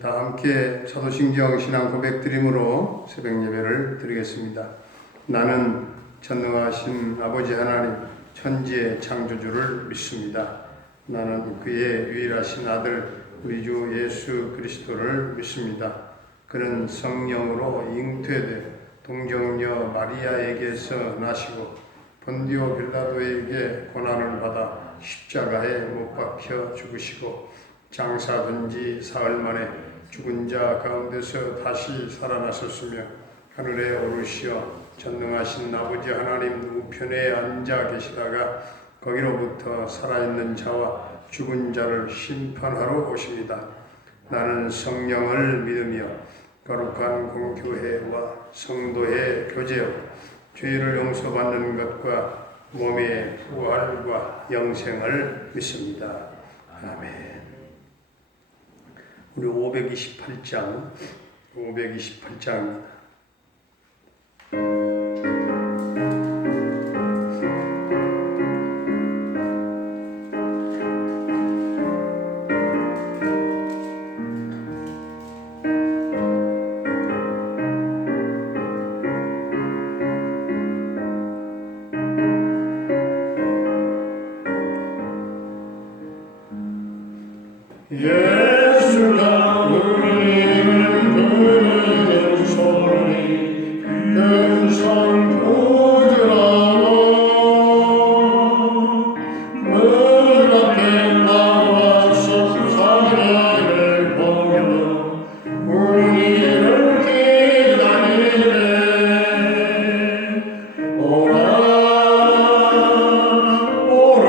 다 함께 사도신경 신앙 고백 드림으로 새벽 예배를 드리겠습니다. 나는 전능하신 아버지 하나님 천지의 창조주를 믿습니다. 나는 그의 유일하신 아들 우리 주 예수 그리스도를 믿습니다. 그는 성령으로 잉태돼 동정녀 마리아에게서 나시고 본디오 빌라도에게 고난을 받아 십자가에 못 박혀 죽으시고 장사된 지 사흘 만에 죽은 자 가운데서 다시 살아나셨으며 하늘에 오르시어 전능하신 아버지 하나님 우편에 앉아 계시다가 거기로부터 살아있는 자와 죽은 자를 심판하러 오십니다. 나는 성령을 믿으며 거룩한 공교회와 성도의 교제요 죄를 용서받는 것과 몸의 부활과 영생을 믿습니다. 아멘. 우리 528장입니다. 예수가 울리는 부르는 소리 금성 부드러워 문 앞에 나와서 사랑을 보며 우리를 기다리네 오라 오라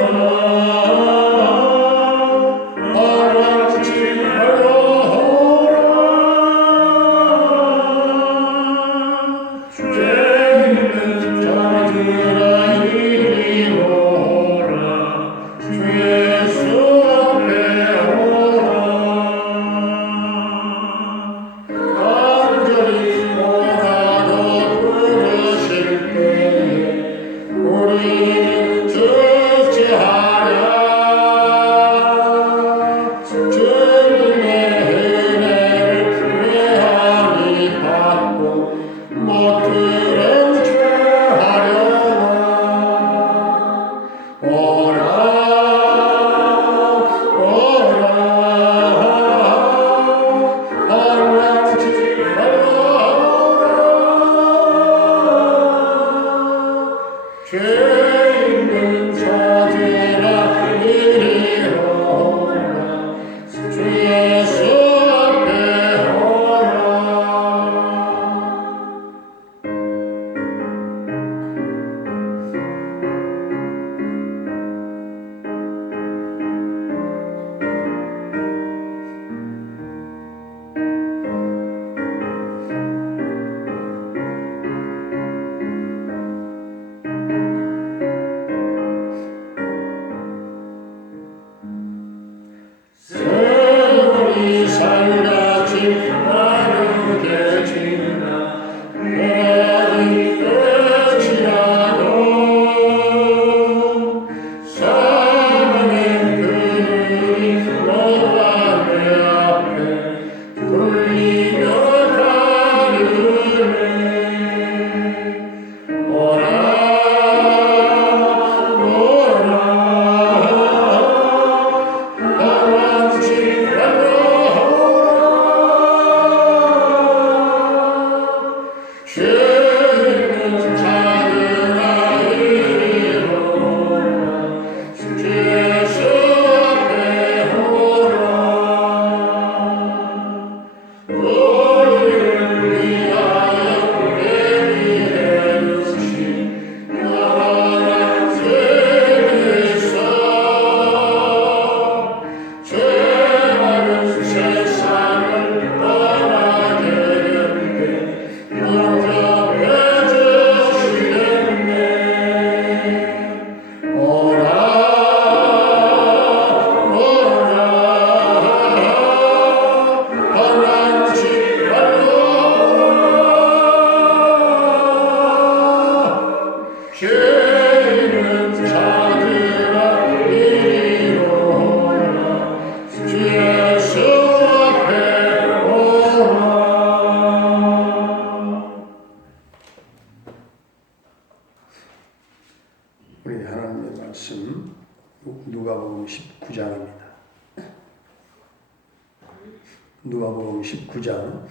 누가복음 19장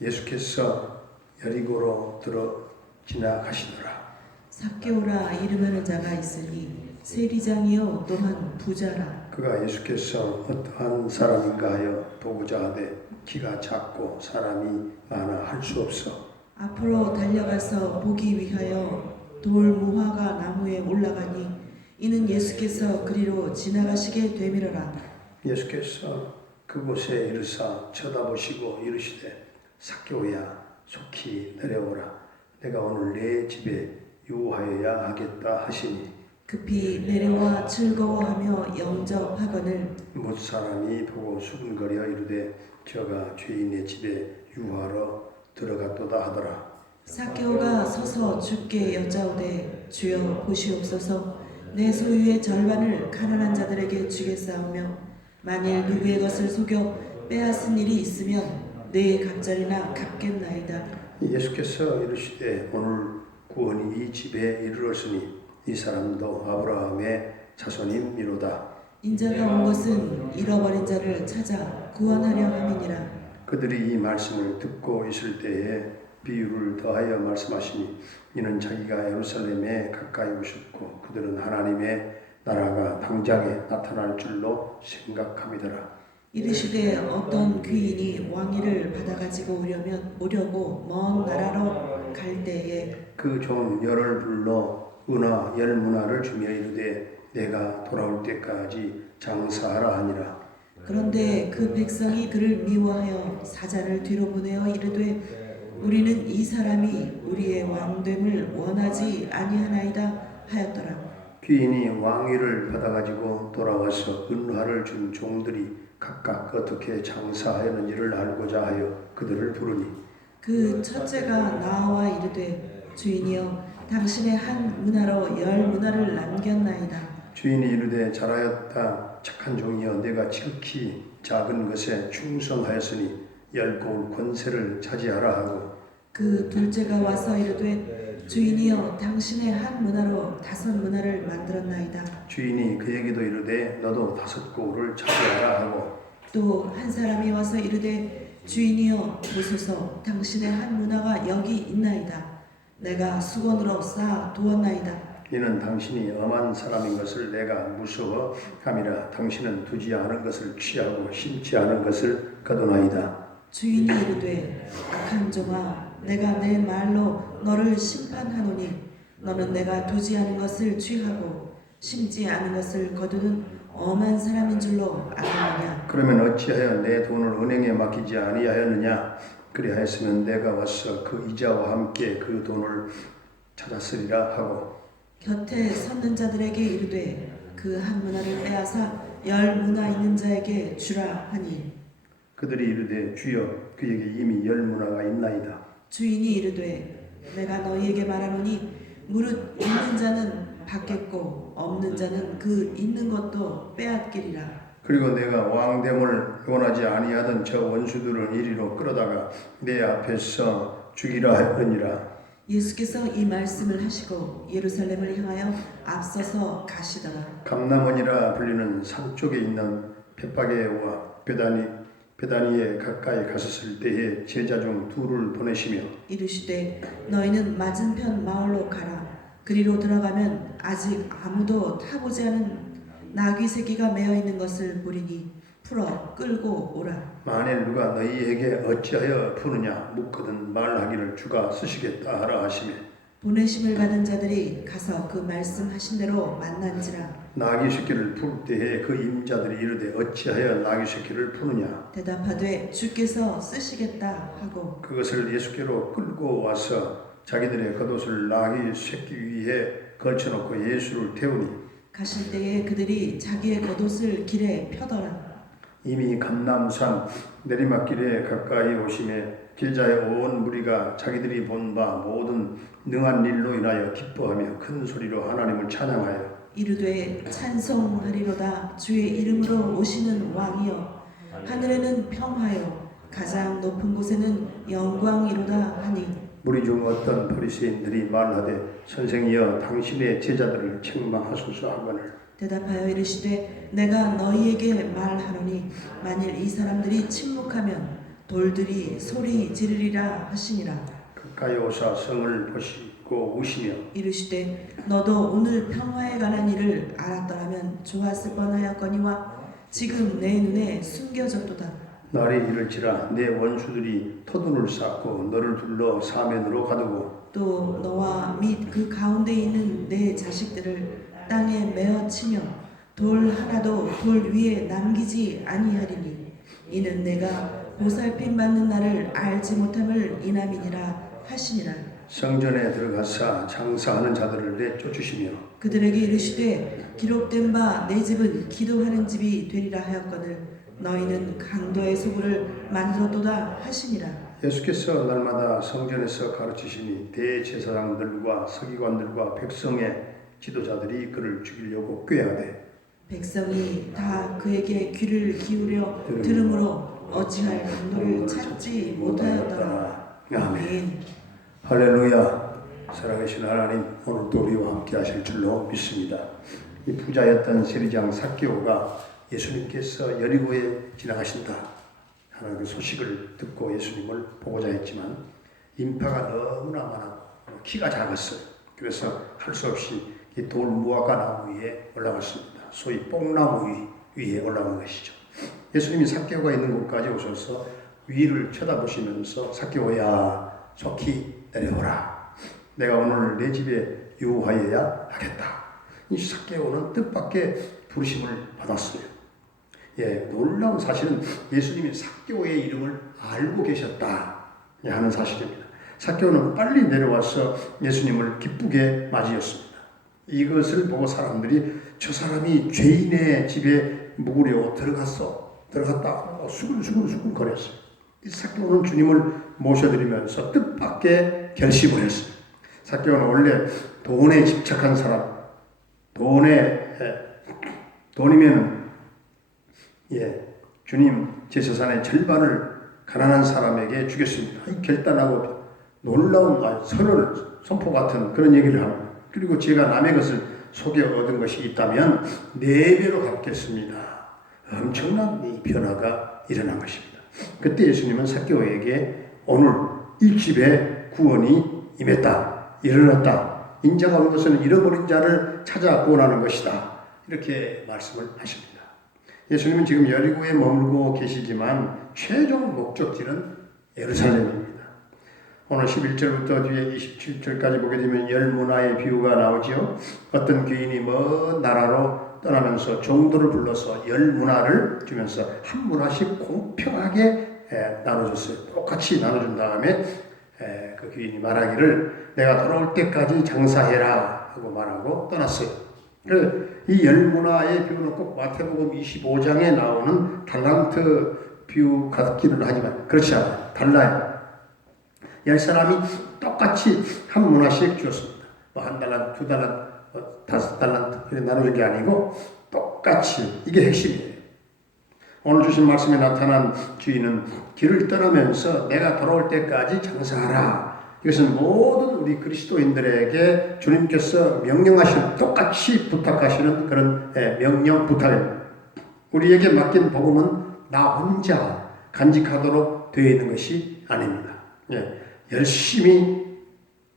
예수께서 여리고로 지나가시더라. 삭개오라 이름하는 자가 있으니 세리장이요 또한 부자라. 그가 예수께서 어떠한 사람인가 하여 보고자 하되 키가 작고 사람이 많아 할 수 없어 앞으로 달려가서 보기 위하여 돌 무화과 나무에 올라가니 이는 예수께서 그리로 지나가시게 되밀어라. 예수께서 그곳에 이르사 쳐다보시고 이르시되 삭개오야 속히 내려오라 내가 오늘 내 집에 유하여야 하겠다 하시니 급히 내려와 즐거워하며 영접하거늘 못 사람이 보고 수군거려 이르되 저가 주인의 집에 유하러 들어갔도다 하더라. 삭개오가 서서 주께 여짜오되 주여 보시옵소서 내 소유의 절반을 가난한 자들에게 주겠사오며 만일 누구의 것을 속여 빼앗은 일이 있으면 내 갑절이나 갚겠나이다. 예수께서 이르시되 오늘 구원이 이 집에 이르렀으니 이 사람도 아브라함의 자손임이로다. 인자가 온 것은 잃어버린 자를 찾아 구원하려 함이니라. 그들이 이 말씀을 듣고 있을 때에 비유를 더하여 말씀하시니 이는 자기가 예루살렘에 가까이 오셨고 그들은 하나님의 나라가 당장에 나타날 줄로 생각함이더라. 이르시되 어떤 귀인이 왕위를 받아가지고 오려고 먼 나라로 갈 때에 그 종 열을 불러 은하 열문화를 주며 이르되 내가 돌아올 때까지 장사하라 하니라. 그런데 그 백성이 그를 미워하여 사자를 뒤로 보내어 이르되 우리는 이 사람이 우리의 왕됨을 원하지 아니하나이다 하였더라. 귀인이 왕위를 받아가지고 돌아와서 은화를 준 종들이 각각 어떻게 장사하였는지를 알고자 하여 그들을 부르니 그 첫째가 나와 이르되 주인이여 당신의 한 문화로 10문화를 남겼나이다. 주인이 이르되 잘하였다 착한 종이여 내가 지극히 작은 것에 충성하였으니 열 고울 권세를 차지하라 하고 그 둘째가 와서 이르되 주인이여 당신의 한 문화로 5문화를 만들었나이다. 주인이 그에게도 이르되 너도 5고울을 차지하라 하고 또 한 사람이 와서 이르되 주인이여 보소서 당신의 한 문화가 여기 있나이다. 내가 수건으로 쌓아 두었나이다. 이는 당신이 엄한 사람인 것을 내가 무서워함이라 당신은 두지 않은 것을 취하고 심지 않은 것을 거두나이다. 주인이 이르되 악한 종아 내가 내 말로 너를 심판하노니 너는 내가 두지 않은 것을 취하고 심지 않은 것을 거두는 엄한 사람인 줄로 아느냐. 그러면 어찌하여 내 돈을 은행에 맡기지 아니하였느냐? 그리하였으면 내가 와서 그 이자와 함께 그 돈을 찾았으리라 하고 곁에 섰는 자들에게 이르되 그 한 문화를 빼앗아 10문화 있는 자에게 주라 하니 그들이 이르되 주여 그에게 이미 10문화가 있나이다. 주인이 이르되 내가 너희에게 말하노니 무릇 있는 자는 받겠고 없는 자는 그 있는 것도 빼앗기리라. 그리고 내가 왕됨을 원하지 아니하던 저 원수들을 이리로 끌어다가 내 앞에서 죽이라 하였느니라. 예수께서 이 말씀을 하시고 예루살렘을 향하여 앞서서 가시더라. 감람원이라 불리는 산 쪽에 있는 벳바게와 베다니에 가까이 갔었을 때에 제자 중 2를 보내시며 이르시되 너희는 맞은편 마을로 가라. 그리로 들어가면 아직 아무도 타보지 않은 나귀 새끼가 매어 있는 것을 보리니 풀어 끌고 오라. 만일 누가 너희에게 어찌하여 푸느냐 묻거든 말하기를 주가 쓰시겠다 하라 하시며 보내심을 받은 자들이 가서 그 말씀하신 대로 만난지라. 나귀 새끼를 풀 때에 그 임자들이 이르되 어찌하여 나귀 새끼를 푸느냐 대답하되 주께서 쓰시겠다 하고 그것을 예수께로 끌고 와서 자기들의 겉옷을 나귀 새끼 위에 걸쳐놓고 예수를 태우니 가실 때에 그들이 자기의 겉옷을 길에 펴더라. 이미 감람산 내리막길에 가까이 오심에 제자의 온 무리가 자기들이 본 바 모든 능한 일로 인하여 기뻐하며 큰 소리로 하나님을 찬양하여 이르되 찬송하리로다 주의 이름으로 오시는 왕이여 하늘에는 평화요 가장 높은 곳에는 영광이로다 하니 무리 중 어떤 바리새인들이 말하되 선생이여 당신의 제자들을 책망하소서 하거늘 대답하여 이르시되 내가 너희에게 말하노니 만일 이 사람들이 침묵하면 돌들이 소리 지르리라 하시니라. 가까이 오사 성을 보시고 우시며 이르시되 너도 오늘 평화에 관한 일을 알았더라면 좋았을 뻔하였거니와 지금 내 눈에 숨겨졌도다. 날이 이를지라 내 원수들이 토둔을 쌓고 너를 둘러 사면으로 가두고 또 너와 및 그 가운데 있는 내 자식들을 땅에 메어 치며 돌 하나도 돌 위에 남기지 아니하리니 이는 내가 보살핌 받는 날을 알지 못함을 인함이니라 하시니라. 성전에 들어가사 장사하는 자들을 내쫓으시며 그들에게 이르시되 기록된 바 내 집은 기도하는 집이 되리라 하였거늘 너희는 강도의 소굴을 만들었도다 하시니라. 예수께서 날마다 성전에서 가르치시니 대제사장들과 서기관들과 백성의 지도자들이 그를 죽이려고 꾀하되 백성이 다 그에게 귀를 기울여 들음으로 어찌할 강도를 찾지 못하였더라. 아멘. 할렐루야. 살아계신 하나님, 오늘도 우리와 함께 하실 줄로 믿습니다. 이 부자였던 세리장 삭개오가 예수님께서 여리고에 지나가신다 하는 그 소식을 듣고 예수님을 보고자 했지만 인파가 너무나 많았고 키가 작았어요. 그래서 할 수 없이 이 돌 무화과 나무 위에 올라갔습니다. 소위 뽕나무 위에 올라간 것이죠. 예수님이 삭개오가 있는 곳까지 오셔서 위를 쳐다보시면서 삭개오야 속히 내려오라. 내가 오늘 내 집에 유하여야 하겠다. 이 삭개오는 뜻밖의 부르심을 받았어요. 놀라운 사실은 예수님이 삭개오의 이름을 알고 계셨다 하는 사실입니다. 삭개오는 빨리 내려와서 예수님을 기쁘게 맞이했습니다. 이것을 보고 사람들이 저 사람이 죄인의 집에 묵으려고 들어갔다 수근수근 거렸어요. 이 삭개오는 주님을 모셔드리면서 뜻밖의 결심을 했어요. 삭개오는 원래 돈에 집착한 사람, 돈이면 주님 제 재산의 절반을 가난한 사람에게 주겠습니다. 결단하고 놀라운 선포 같은 그런 얘기를 합니다. 그리고 제가 남의 것을 속여 얻은 것이 있다면 4배로 갚겠습니다. 엄청난 변화가 일어난 것입니다. 그때 예수님은 삭개오에게 오늘 이 집에 구원이 임했다, 일어났다. 인자가 온 것은 잃어버린 자를 찾아 구원하는 것이다. 이렇게 말씀을 하십니다. 예수님은 지금 여리고에 머물고 계시지만 최종 목적지는 예루살렘입니다. 오늘 11절부터 뒤에 27절까지 보게 되면 열 문화의 비유가 나오죠. 어떤 귀인이 먼 나라로 떠나면서 종도를 불러서 열 문화를 주면서 한 문화씩 공평하게 나눠줬어요. 똑같이 나눠준 다음에 그 귀인이 말하기를 내가 돌아올 때까지 장사해라 하고 말하고 떠났어요. 이 열 문화의 비유는 꼭 마태복음 25장에 나오는 달란트 비유 같기는 하지만 그렇지 않아요. 달라요. 10사람이 똑같이 한 문화씩 주었습니다. 한 달란트, 2달란트, 5달란트 이렇게 나누는 게 아니고 똑같이 이게 핵심이에요. 오늘 주신 말씀에 나타난 주인은 길을 떠나면서 내가 돌아올 때까지 장사하라. 이것은 모든 우리 그리스도인들에게 주님께서 명령하시는 똑같이 부탁하시는 그런 명령 부탁입니다. 우리에게 맡긴 복음은 나 혼자 간직하도록 되어 있는 것이 아닙니다. 열심히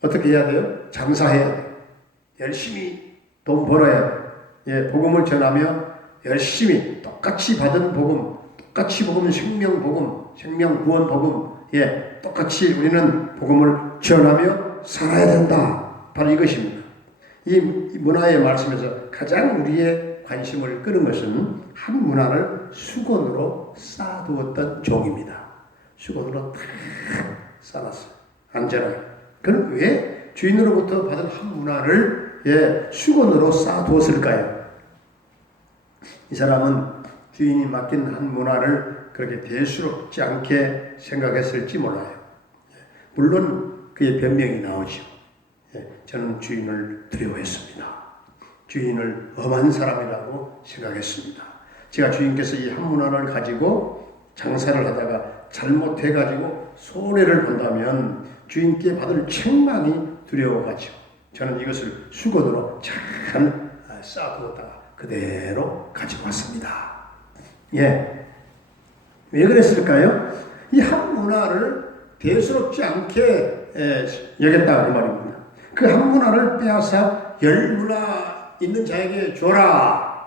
어떻게 해야 돼요? 장사해야 돼요. 열심히 돈 벌어야 돼요. 복음을 전하며 열심히 똑같이 받은 복음, 똑같이 복음 생명 복음, 생명 구원 복음, 똑같이 우리는 복음을 전하며 살아야 된다. 바로 이것입니다. 이 문화의 말씀에서 가장 우리의 관심을 끄는 것은 한 문화를 수건으로 쌓아두었던 종입니다. 수건으로 탁 쌓았어요. 안전하게. 그럼 왜 주인으로부터 받은 한 문화를 수건으로 쌓아두었을까요? 이 사람은 주인이 맡긴 한 문화를 그렇게 대수롭지 않게 생각했을지 몰라요. 물론 그의 변명이 나오죠. 저는 주인을 두려워했습니다. 주인을 엄한 사람이라고 생각했습니다. 제가 주인께서 이 한 문화를 가지고 장사를 하다가 잘못해가지고 손해를 본다면 주인께 받을 책망이 두려워가죠. 저는 이것을 수건으로 잘 쌓아두었다가 그대로 가지고 왔습니다. 예. 왜 그랬을까요? 이 한 문화를 대수롭지 않게 여겼다 그 말입니다. 그 한 문화를 빼앗아 10문화 있는 자에게 줘라.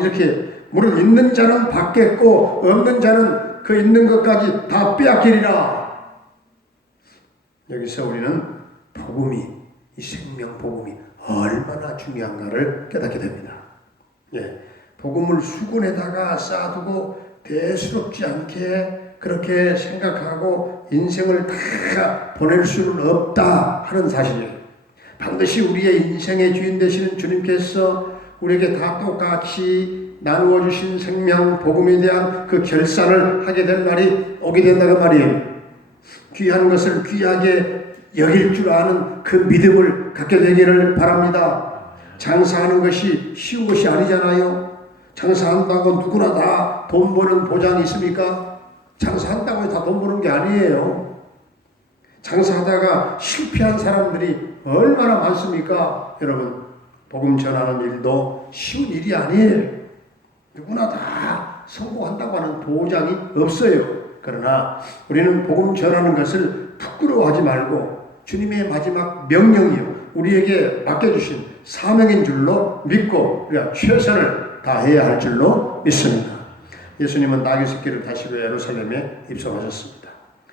이렇게 물론 있는 자는 받겠고 없는 자는 그 있는 것까지 다 빼앗기리라. 여기서 우리는 복음이, 이 생명 복음이 얼마나 중요한가를 깨닫게 됩니다. 예, 복음을 수군에다가 쌓아두고 대수롭지 않게 그렇게 생각하고 인생을 다 보낼 수는 없다 하는 사실이에요. 반드시 우리의 인생의 주인 되시는 주님께서 우리에게 다 똑같이 나누어 주신 생명 복음에 대한 그 결산을 하게 될 날이 오게 된다고 말이에요. 귀한 것을 귀하게 여길 줄 아는 그 믿음을 갖게 되기를 바랍니다. 장사하는 것이 쉬운 것이 아니잖아요. 장사한다고 누구나 다 돈 버는 보장이 있습니까? 장사한다고 다 돈 버는 게 아니에요. 장사하다가 실패한 사람들이 얼마나 많습니까? 여러분, 복음 전하는 일도 쉬운 일이 아니에요. 누구나 다 성공한다고 하는 보장이 없어요. 그러나 우리는 복음 전하는 것을 부끄러워하지 말고 주님의 마지막 명령이요, 우리에게 맡겨주신 사명인 줄로 믿고 우리가 최선을 다해야 할 줄로 믿습니다. 예수님은 나귀 새끼를 타시고 예루살렘에 입성하셨습니다.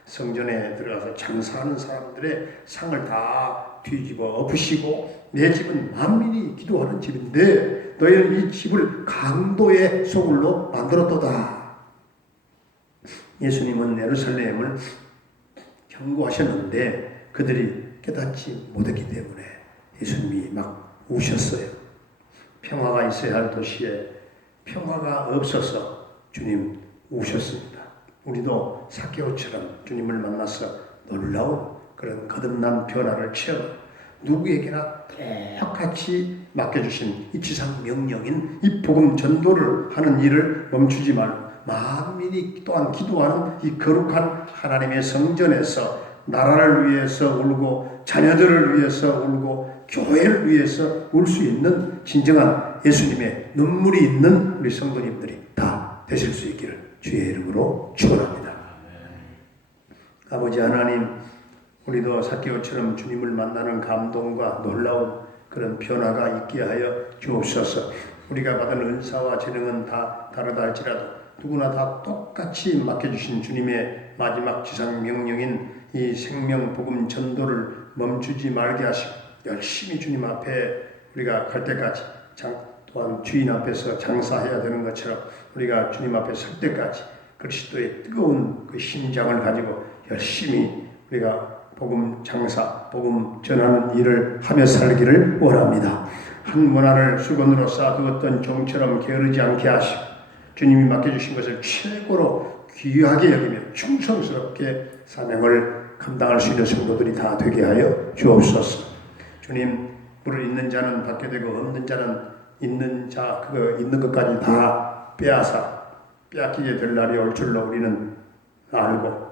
성전에 들어가서 장사하는 사람들의 상을 다 뒤집어 엎으시고, 내 집은 만민이 기도하는 집인데 너희는 이 집을 강도의 소굴로 만들었도다. 예수님은 예루살렘을 경고하셨는데 그들이 깨닫지 못했기 때문에 예수님이 막 우셨어요. 평화가 있어야 할 도시에 평화가 없어서 주님 우셨습니다. 우리도 삭개오처럼 주님을 만나서 놀라운 그런 거듭난 변화를 체험, 누구에게나 똑같이 맡겨주신 이 지상 명령인 이 복음 전도를 하는 일을 멈추지 말고 만민이 또한 기도하는 이 거룩한 하나님의 성전에서 나라를 위해서 울고 자녀들을 위해서 울고 교회를 위해서 울 수 있는 진정한 예수님의 눈물이 있는 우리 성도님들이 다 되실 수 있기를 주의 이름으로 축원합니다. 아버지 하나님, 우리도 삭개오처럼 주님을 만나는 감동과 놀라운 그런 변화가 있게 하여 주옵소서. 우리가 받은 은사와 재능은 다 다르다 할지라도 누구나 다 똑같이 맡겨주신 주님의 마지막 지상 명령인 이 생명 복음 전도를 멈추지 말게 하시고 열심히 주님 앞에 우리가 갈 때까지, 또한 주인 앞에서 장사해야 되는 것처럼 우리가 주님 앞에 설 때까지 그리스도의 뜨거운 그 심장을 가지고 열심히 우리가 복음 장사, 복음 전하는 일을 하며 살기를 원합니다. 한 문화를 수건으로 쌓아두었던 종처럼 게으르지 않게 하시고 주님이 맡겨주신 것을 최고로 귀하게 여기며 충성스럽게 사명을 감당할 수 있는 성도들이 다 되게 하여 주옵소서. 주님, 물을 있는 자는 받게 되고 없는 자는 있는 것까지 다 빼앗기게 될 날이 올 줄로 우리는 알고,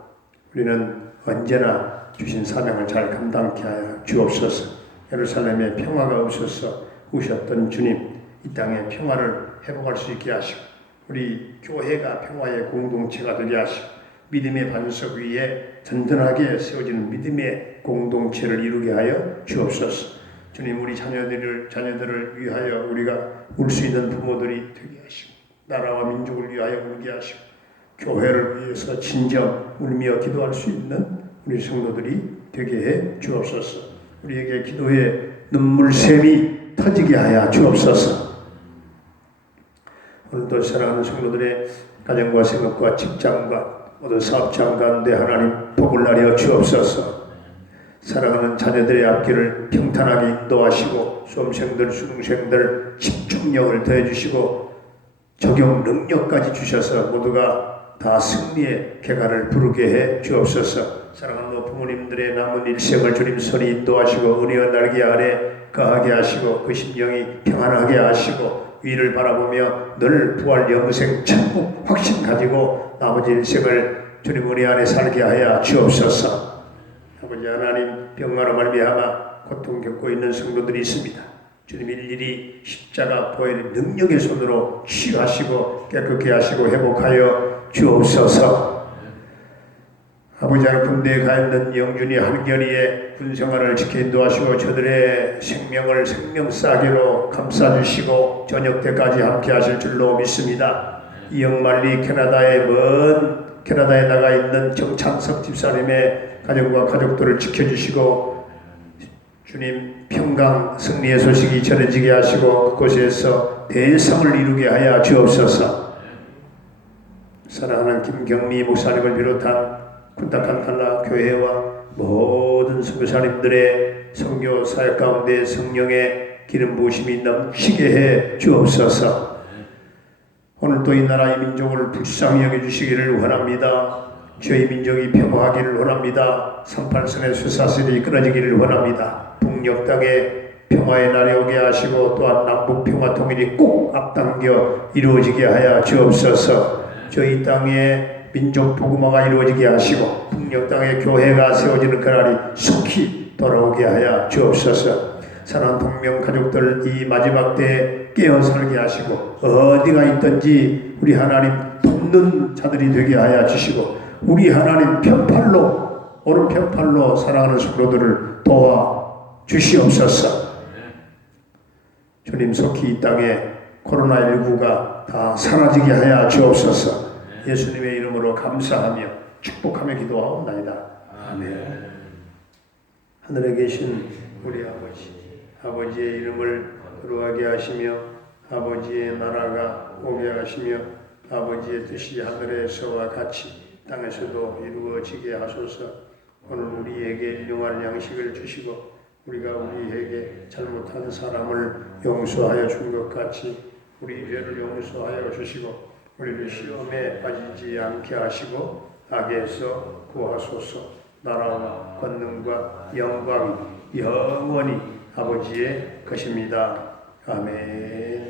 우리는 언제나 주신 사명을 잘 감당케 하여 주옵소서. 예루살렘에 평화가 없어서 우셨던 주님, 이 땅에 평화를 회복할 수 있게 하시고 우리 교회가 평화의 공동체가 되게 하시고 믿음의 반석 위에 든든하게 세워지는 믿음의 공동체를 이루게 하여 주옵소서. 주님, 우리 자녀들을 위하여 우리가 울 수 있는 부모들이 되게 하시고 나라와 민족을 위하여 울게 하시고 교회를 위해서 진정 울며 기도할 수 있는 우리 성도들이 되게 해 주옵소서. 우리에게 기도의 눈물샘이 터지게 하여 주옵소서. 오늘도 사랑하는 성도들의 가정과 생업과 직장과 모든 사업장 가운데 하나님 복을 나려 주옵소서. 사랑하는 자녀들의 앞길을 평탄하게 인도하시고 수험생들, 수능생들 집중력을 더해주시고 적용 능력까지 주셔서 모두가 다 승리의 쾌가를 부르게 해 주옵소서. 사랑하는 부모님들의 남은 일생을 주님 손이 인도하시고 은혜와 날개 아래 거하게 하시고 그 심령이 평안하게 하시고 위를 바라보며 늘 부활 영생 천국 확신 가지고 나머지 일생을 주님 은혜 안에 살게 하여 주옵소서. 아버지 하나님, 병마로 말미암아 고통 겪고 있는 성도들이 있습니다. 주님 일일이 십자가 보혈의 능력의 손으로 치유하시고 깨끗게 하시고 회복하여 주옵소서. 아버지 하나님, 군대에 가 있는 영준이 한결이의 군생활을 지켜 인도하시고 저들의 생명을 생명싸개로 감싸주시고 저녁 때까지 함께 하실 줄로 믿습니다. 이영만리 캐나다에 나가 있는 정창석 집사님의 가정과 가족들을 지켜주시고 주님 평강 승리의 소식이 전해지게 하시고 그곳에서 대성을 이루게 하여 주옵소서. 사랑하는 김경미 목사님을 비롯한 군탁한칼라 교회와 모든 선교사님들의 선교 사역 가운데 성령의 기름 부으심이 넘치게 해 주옵소서. 오늘 또 이 나라의 민족을 불쌍히 여겨주시기를 원합니다. 저희 민족이 평화하기를 원합니다. 38선의 쇠사슬이 끊어지기를 원합니다. 북녘 땅에 평화의 날이 오게 하시고 또한 남북 평화 통일이 꼭 앞당겨 이루어지게 하여 주옵소서. 저희 땅에 민족 복음화가 이루어지게 하시고 북녘 땅에 교회가 세워지는 그날이 속히 돌아오게 하여 주옵소서. 사랑하는 동명 가족들 이 마지막 때에 깨어 살게 하시고 어디가 있든지 우리 하나님 돕는 자들이 되게 하여 주시고 우리 하나님 편팔로 오른편팔로 사랑하는 성도들을 도와 주시옵소서. 주님 속히 이 땅에 코로나19가 다 사라지게 하여 주옵소서. 예수님의 이름으로 감사하며 축복하며 기도하옵나이다. 아멘. 하늘에 계신 우리 아버지의 이름을 거룩하게 하시며 아버지의 나라가 오게 하시며 아버지의 뜻이 하늘에서와 같이 땅에서도 이루어지게 하소서. 오늘 우리에게 일용할 양식을 주시고 우리가 우리에게 잘못한 사람을 용서하여 준 것 같이 우리 죄를 용서하여 주시고 우리를 시험에 빠지지 않게 하시고 악에서 구하소서. 나라와 권능과 영광이 영원히 아버지의 것입니다. 아멘.